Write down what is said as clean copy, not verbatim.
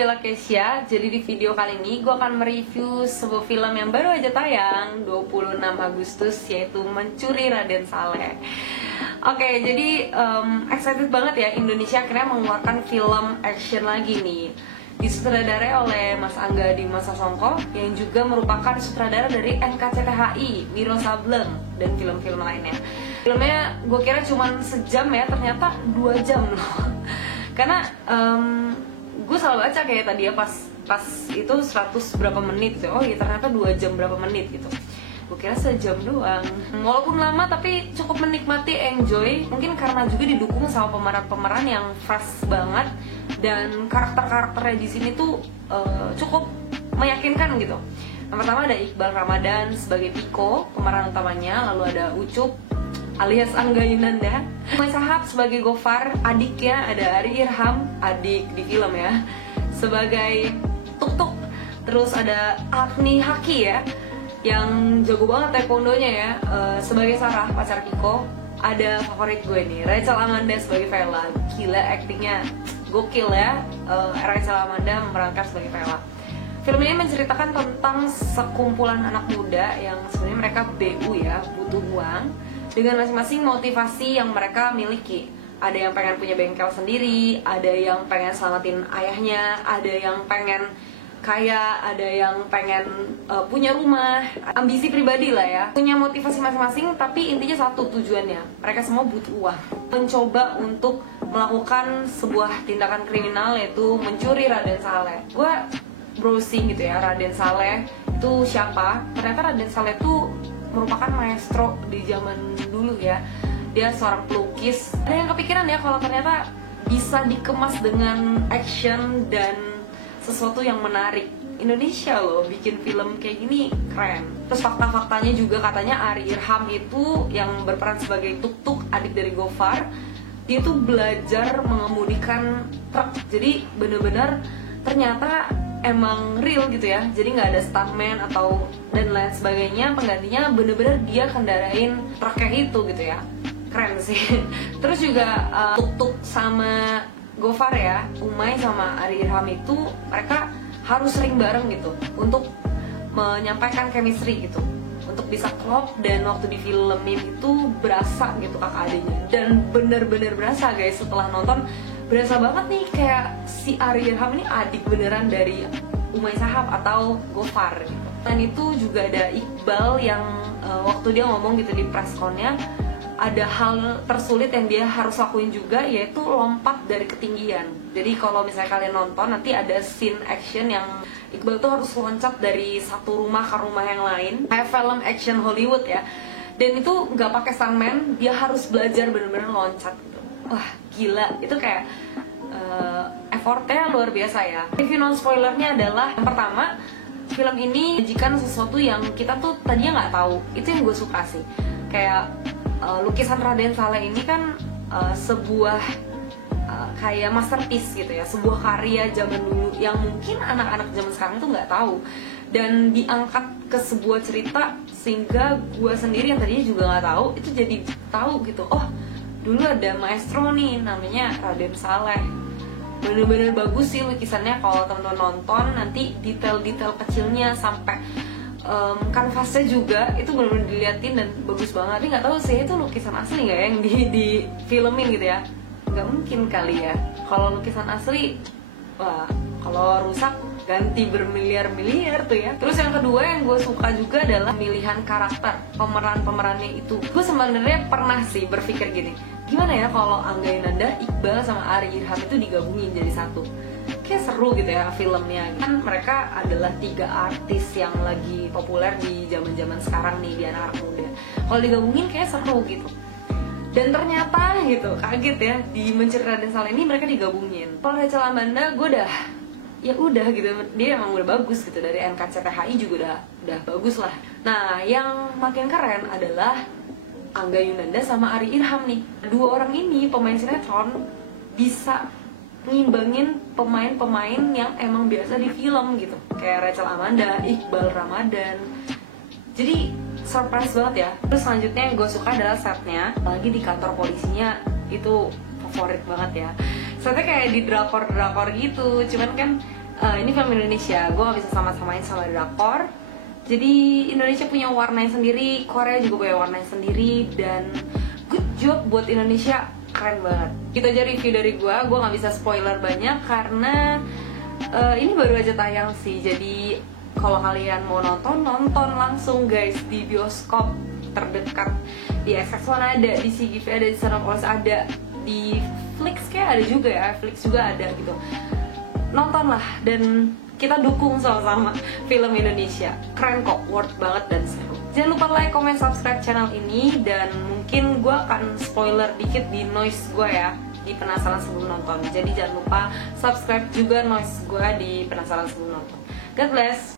Bella Kesha. Jadi di video kali ini gue akan mereview sebuah film yang baru aja tayang 26 Agustus, yaitu Mencuri Raden Saleh. Oke, jadi excited banget ya, Indonesia akhirnya mengeluarkan film action lagi nih. Disutradarai oleh Mas Angga Dima Sasongko yang juga merupakan sutradara dari NKCTHI, Wiro Sableng, dan film-film lainnya. Filmnya gue kira cuma sejam ya, ternyata 2 jam loh. Karena gue salah baca kayak tadi ya, pas itu 100 berapa menit gitu. Oh iya, ternyata 2 jam berapa menit gitu. Gue kira sejam doang. Walaupun lama tapi cukup menikmati, enjoy. Mungkin karena juga didukung sama pemeran-pemeran yang fresh banget, dan karakter-karakternya di sini tuh cukup meyakinkan gitu. Yang pertama ada Iqbal Ramadan sebagai Piko, pemeran utamanya. Lalu ada Ucup alias Angga Yunanda, Umay Shahab sebagai Gofar, adiknya ada Ari Irham, adik di film ya, sebagai Tuk-Tuk. Terus ada Agni Haki ya, yang jago banget taekwondonya ya, sebagai Sarah, pacar Piko. Ada favorit gue nih, Rachel Amanda sebagai Vela. Gila, aktingnya gokil ya. Rachel Amanda memerankan sebagai Vela. Film ini menceritakan tentang sekumpulan anak muda yang sebenarnya mereka BU ya, butuh uang, dengan masing-masing motivasi yang mereka miliki. Ada yang pengen punya bengkel sendiri, ada yang pengen selamatin ayahnya, ada yang pengen kaya, ada yang pengen punya rumah. Ambisi pribadi lah ya, punya motivasi masing-masing, tapi intinya satu tujuannya, mereka semua butuh uang. Mencoba untuk melakukan sebuah tindakan kriminal, yaitu mencuri Raden Saleh. Gue browsing gitu ya, Raden Saleh itu siapa. Ternyata Raden Saleh itu merupakan maestro di zaman dulu ya. Dia seorang pelukis. Ada yang kepikiran ya kalau ternyata bisa dikemas dengan action dan sesuatu yang menarik. Indonesia loh bikin film kayak gini, keren. Terus fakta-faktanya juga, katanya Ari Irham itu yang berperan sebagai Tuk-Tuk, adik dari Gofar, dia tuh belajar mengemudikan truk. Jadi bener-bener ternyata emang real gitu ya. Jadi nggak ada stuntman atau dan lain sebagainya. Penggantinya bener-bener dia kendarain truknya itu gitu ya. Keren sih. Terus juga Tuk-Tuk sama Gofar ya, Umay sama Ari Irham itu mereka harus sering bareng gitu untuk menyampaikan chemistry gitu, untuk bisa klop. Dan waktu di filmin itu berasa gitu kakak adiknya, dan bener-bener berasa guys. Setelah nonton berasa banget nih, kayak si Ari Irham ini adik beneran dari Umay Shahab atau Gofar gitu. Dan itu juga ada Iqbal yang waktu dia ngomong gitu di pressconnya, ada hal tersulit yang dia harus lakuin juga, yaitu lompat dari ketinggian. Jadi kalau misalnya kalian nonton, nanti ada scene action yang Iqbal tuh harus loncat dari satu rumah ke rumah yang lain, kayak film action Hollywood ya. Dan itu nggak pakai stuntman, dia harus belajar bener-bener loncat gitu. Wah gila, itu kayak effortnya luar biasa ya. Review non spoilernya adalah, yang pertama, film ini menyajikan sesuatu yang kita tuh tadinya nggak tahu. Itu yang gue suka sih. Kayak lukisan Raden Saleh ini kan sebuah kayak masterpiece gitu ya, sebuah karya zaman dulu yang mungkin anak-anak zaman sekarang tuh nggak tahu, dan diangkat ke sebuah cerita sehingga gue sendiri yang tadinya juga nggak tahu itu jadi tahu gitu. Oh dulu ada maestro nih namanya Raden Saleh. Bener-bener bagus sih lukisannya. Kalau teman-teman nonton nanti detail-detail kecilnya sampai kanvasnya juga itu benar-benar diliatin dan bagus banget. Tapi nggak tahu sih itu lukisan asli nggak ya yang di filmin gitu ya. Nggak mungkin kali ya. Kalau lukisan asli, wah, kalau rusak ganti bermiliar-miliar tuh ya. Terus yang kedua yang gue suka juga adalah pemilihan karakter, pemerannya itu. Gue sebenarnya pernah sih berpikir gini, gimana ya kalau Angga Yunanda, Iqbal sama Ari Irham itu digabungin jadi satu. Kayak seru gitu ya filmnya. Kan mereka adalah 3 artis yang lagi populer di zaman-zaman sekarang nih, di anak-anak muda. Kalau digabungin kayak seru gitu. Dan ternyata gitu, kaget ya, di Mencuri Raden Saleh ini mereka digabungin. Kalau Rachel Amanda, gue ya udah gitu, dia emang udah bagus gitu. Dari NKCTHI juga udah bagus lah. Nah, yang makin keren adalah Angga Yunanda sama Ari Irham nih. 2 orang ini pemain sinetron bisa ngimbangin pemain-pemain yang emang biasa di film gitu, kayak Rachel Amanda, Iqbal Ramadan. Jadi surprise banget ya. Terus selanjutnya yang gue suka adalah setnya, apalagi di kantor polisinya, itu favorit banget ya. Setnya kayak di drakor-drakor gitu, cuman kan ini film Indonesia, gue gak bisa sama-samain sama drakor. Jadi Indonesia punya warnanya sendiri, Korea juga punya warnanya sendiri, dan good job buat Indonesia, keren banget. Gitu aja review dari gue gak bisa spoiler banyak karena ini baru aja tayang sih. Jadi kalau kalian mau nonton langsung guys di bioskop terdekat. Di XX1 ada, di CGV ada, di Cinepolis ada, di Flix kayak ada juga ya, Flix juga ada gitu. Nontonlah dan kita dukung sama-sama film Indonesia. Keren kok, worth banget dan seru. Jangan lupa like, comment, subscribe channel ini. Dan mungkin gue akan spoiler dikit di noise gue ya, di penasaran sebelum nonton. Jadi jangan lupa subscribe juga noise gue di penasaran sebelum nonton. God bless.